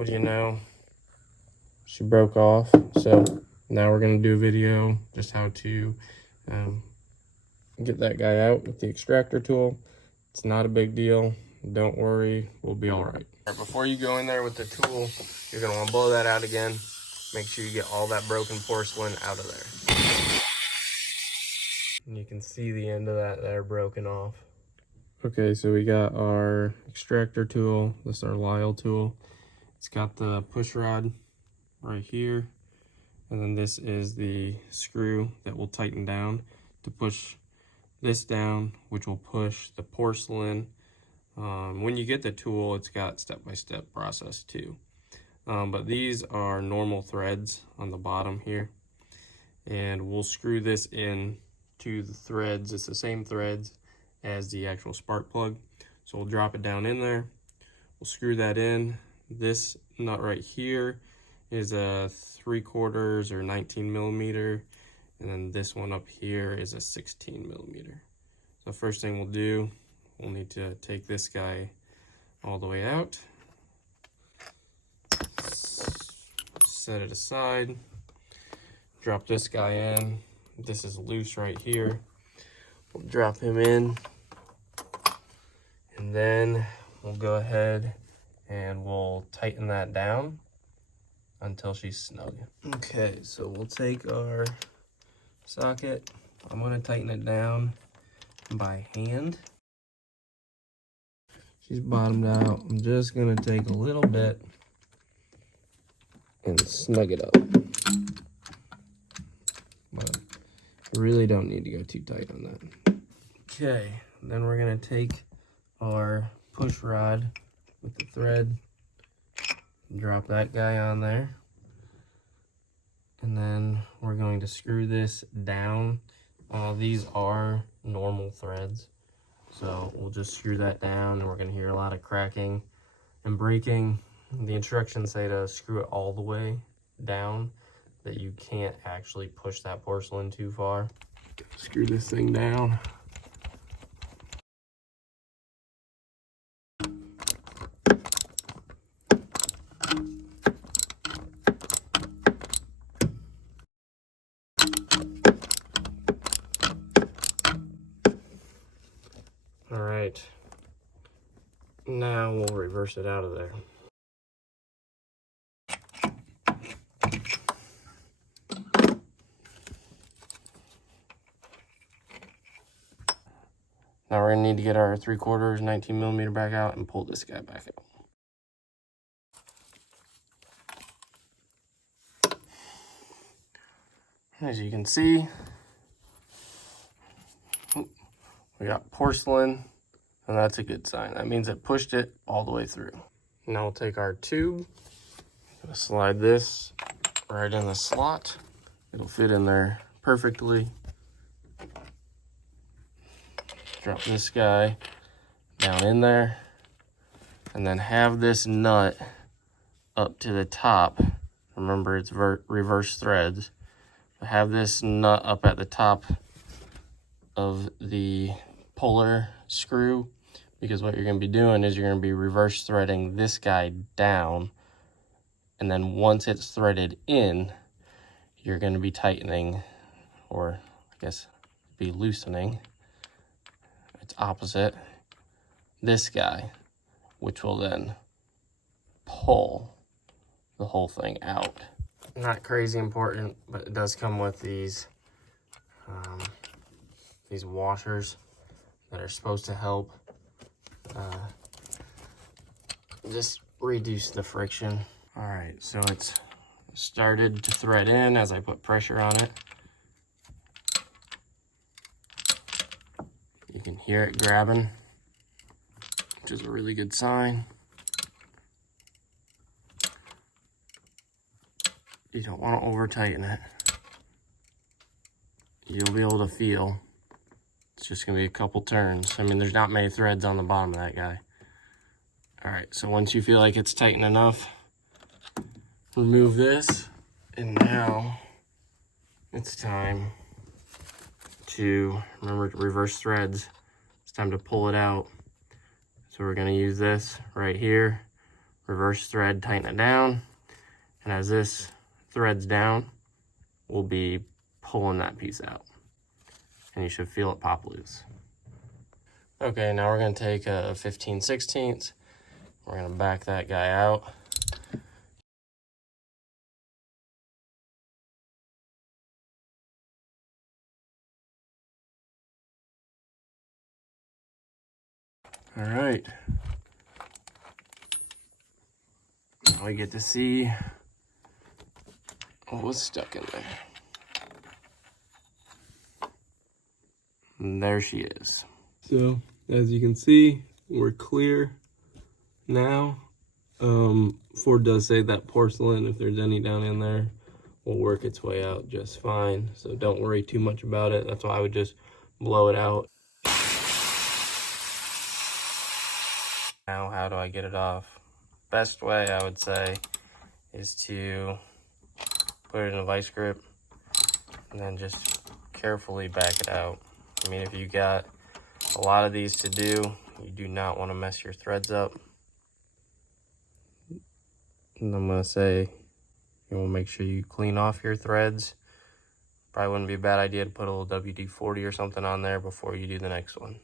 what do you know? She broke off. So now we're going to do a video just how to get that guy out with the extractor tool. It's not a big deal. Don't worry, we'll be all right. Before you go in there with the tool, you're going to want to blow that out again. Make sure you get all that broken porcelain out of there. And you can see the end of that there broken off. Okay, so we got our extractor tool. This is our Lisle tool. It's got the push rod right here. And then this is the screw that will tighten down to push this down, which will push the porcelain. When you get the tool, it's got step-by-step process too. But these are normal threads on the bottom here. And we'll screw this in to the threads. It's the same threads as the actual spark plug. So we'll drop it down in there. We'll screw that in. This nut right here is a 3/4 or 19 millimeter. And then this one up here is a 16 millimeter. So first thing we'll do, we'll need to take this guy all the way out. Set it aside. Drop this guy in. This is loose right here. We'll drop him in. And then we'll go ahead and we'll tighten that down until she's snug. Okay, so we'll take our socket. I'm going to tighten it down by hand. She's bottomed out. I'm just going to take a little bit and snug it up. But you really don't need to go too tight on that. Okay, then we're going to take our push rod with the thread, drop that guy on there, and then we're going to screw this down. These are normal threads, so we'll just screw that down, and we're going to hear a lot of cracking and breaking. The instructions say to screw it all the way down, that you can't actually push that porcelain too far. Screw this thing down. All right, now we'll reverse it out of there. Now we're gonna need to get our 3/4 19 millimeter back out and pull this guy back out. As you can see, we got porcelain, and that's a good sign. That means it pushed it all the way through. Now we'll take our tube, gonna slide this right in the slot. It'll fit in there perfectly. Drop this guy down in there, and then have this nut up to the top. Remember, it's reverse threads. But have this nut up at the top of the puller screw, because what you're going to be doing is you're going to be reverse threading this guy down, and then once it's threaded in, you're going to be tightening, or I guess be loosening. It's opposite this guy, which will then pull the whole thing out. Not crazy important, but it does come with these washers that are supposed to help just reduce the friction. All right, so it's started to thread in as I put pressure on it. You can hear it grabbing, which is a really good sign. You don't want to over tighten it. You'll be able to feel. It's just going to be a couple turns. I mean, there's not many threads on the bottom of that guy. All right, so once you feel like it's tight enough, remove this, and now it's time to, remember, to reverse threads. It's time to pull it out. So we're going to use this right here, reverse thread, tighten it down, and as this threads down, we'll be pulling that piece out, and you should feel it pop loose. Okay, now we're going to take a 15/16. We're going to back that guy out. All right. Now we get to see what was stuck in there. And there she is. So, as you can see, we're clear now. Ford does say that porcelain, if there's any down in there, will work its way out just fine. So don't worry too much about it. That's why I would just blow it out. Now, how do I get it off? Best way, I would say, is to put it in a vice grip and then just carefully back it out. I mean, if you got a lot of these to do, you do not want to mess your threads up. And I'm going to say, you want to make sure you clean off your threads. Probably wouldn't be a bad idea to put a little WD-40 or something on there before you do the next one.